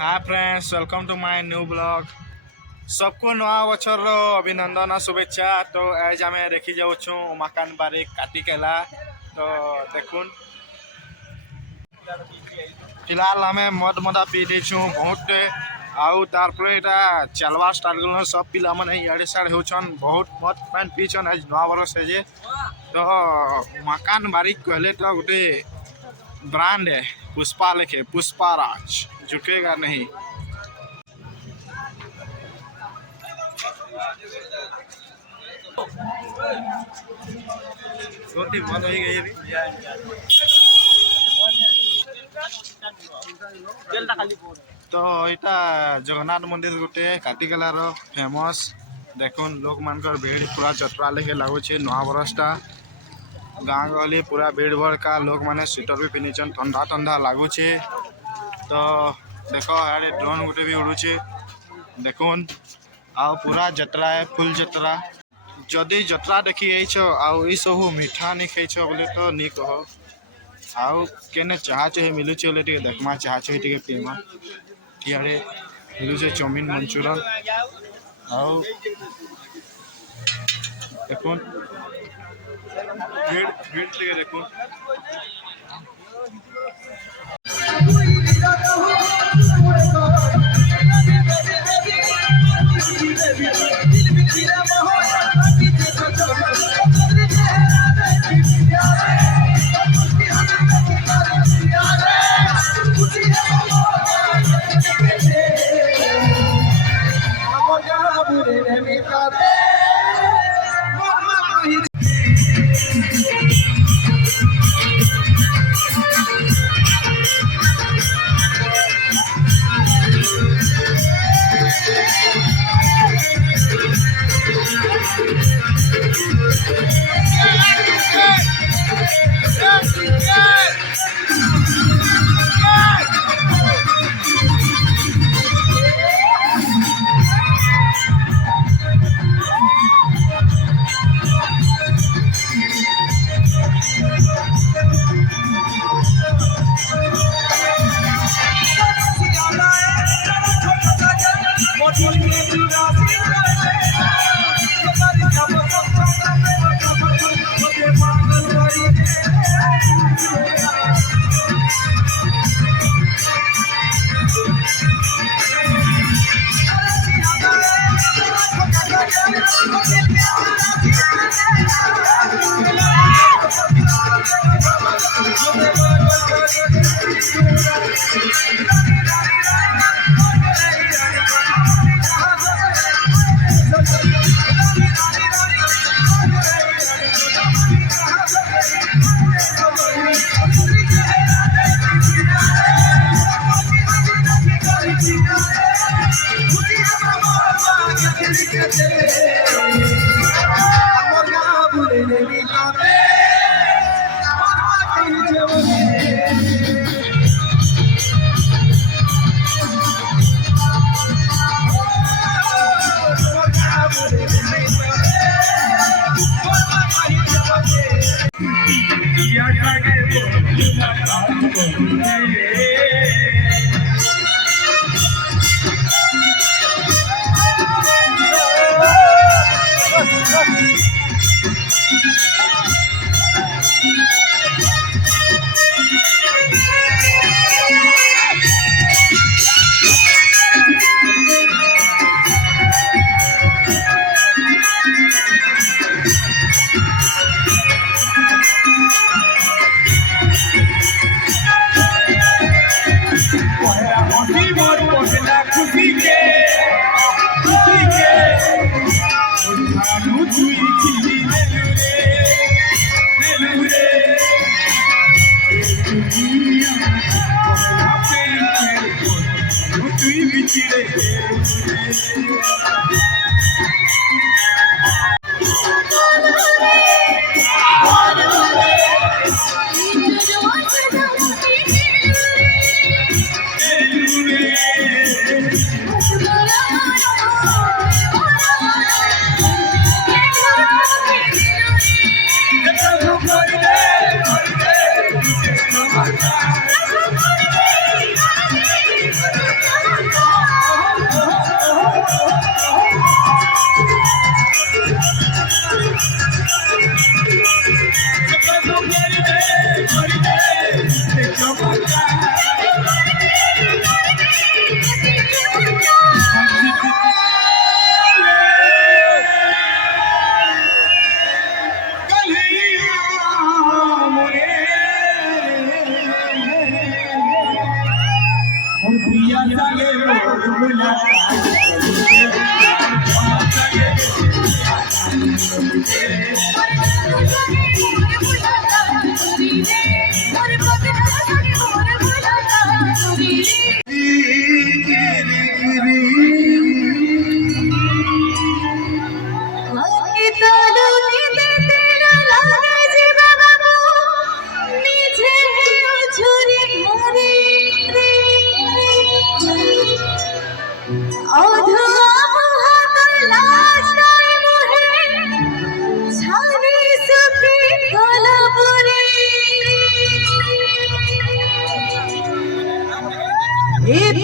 Hi friends, welcome to my new blog. सबको नवा बछर अभिनंदन और शुभेच्छा। तो आज आम देखी जाऊँ उमाकांत बारिक काटिकेला। तो देखुन फिलहाल आम मद मदा पी देचु बहुत आउ तारपरे एटा चलवा स्टार्ट गल। सब पिला माने इयाड़े साड़े होछन बहुत मद पान पीछन आज नवा बरस है जे। तो उमाकांत बारिक कहले तो गोटे ब्रांड है पुष्पा लिखे, पुष्पा राज, झुकेगा नहीं। बंद हो गई तो यहाँ जगन्नाथ मंदिर गोटे काटिकेलार फेमस। देखुन लोक मानकर भीड़ पूरा चतरा लेखे लगुचे। नवा बरसटा गाँ गहली पूरा भीड़ भड़का लोक मैंने स्वेटर भी पिंधीचन, ठंडा ठंडा लगुचे। तो देख यार ड्रोन गोटे भी उड़ुचे। देखुन आउ पूरा जतरा है, फुल जतरा। जदि जतरा देखी आउ ई सब मिठा नहीं खाइछ बोले तो नहीं कह। आउ केने चाह चही मिलुचे बोले टे देखमा, चाह चही टे पीमा। यारे मिलुचे चाउमिन, मंचूरियन। आउ देखुन भीड़ भीड़ टे देखुन।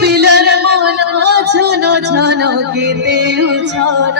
পিলার মন ছন ছন কেতে উছন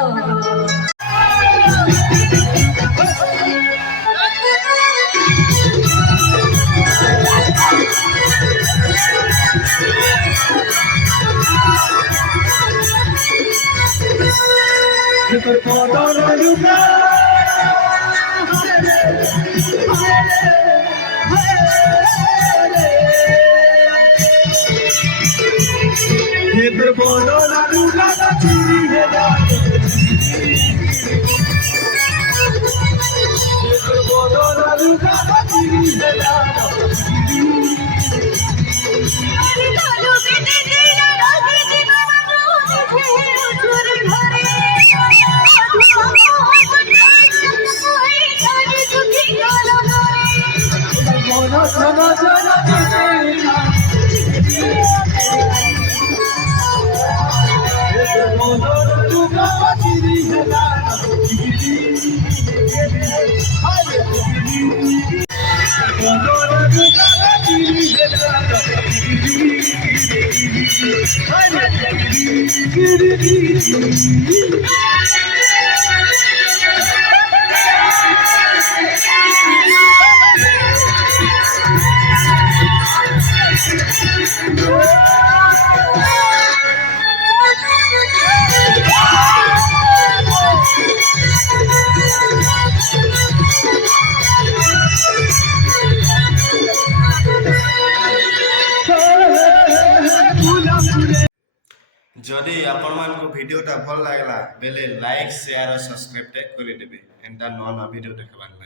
যদি ଆପଣମାନଙ୍କୁ ଭିଡ଼ିଓଟା ଭଲ ଲାଗିଲା ବେଲେ ଲାଇକ୍ ସେୟାର ଆଉ ସବସ୍କ୍ରାଇବଟା କରିଦେବେ ଏନ୍ତା ନୂଆ ନୂଆ ଭିଡ଼ିଓ ଦେଖିବାର ଲାଗି।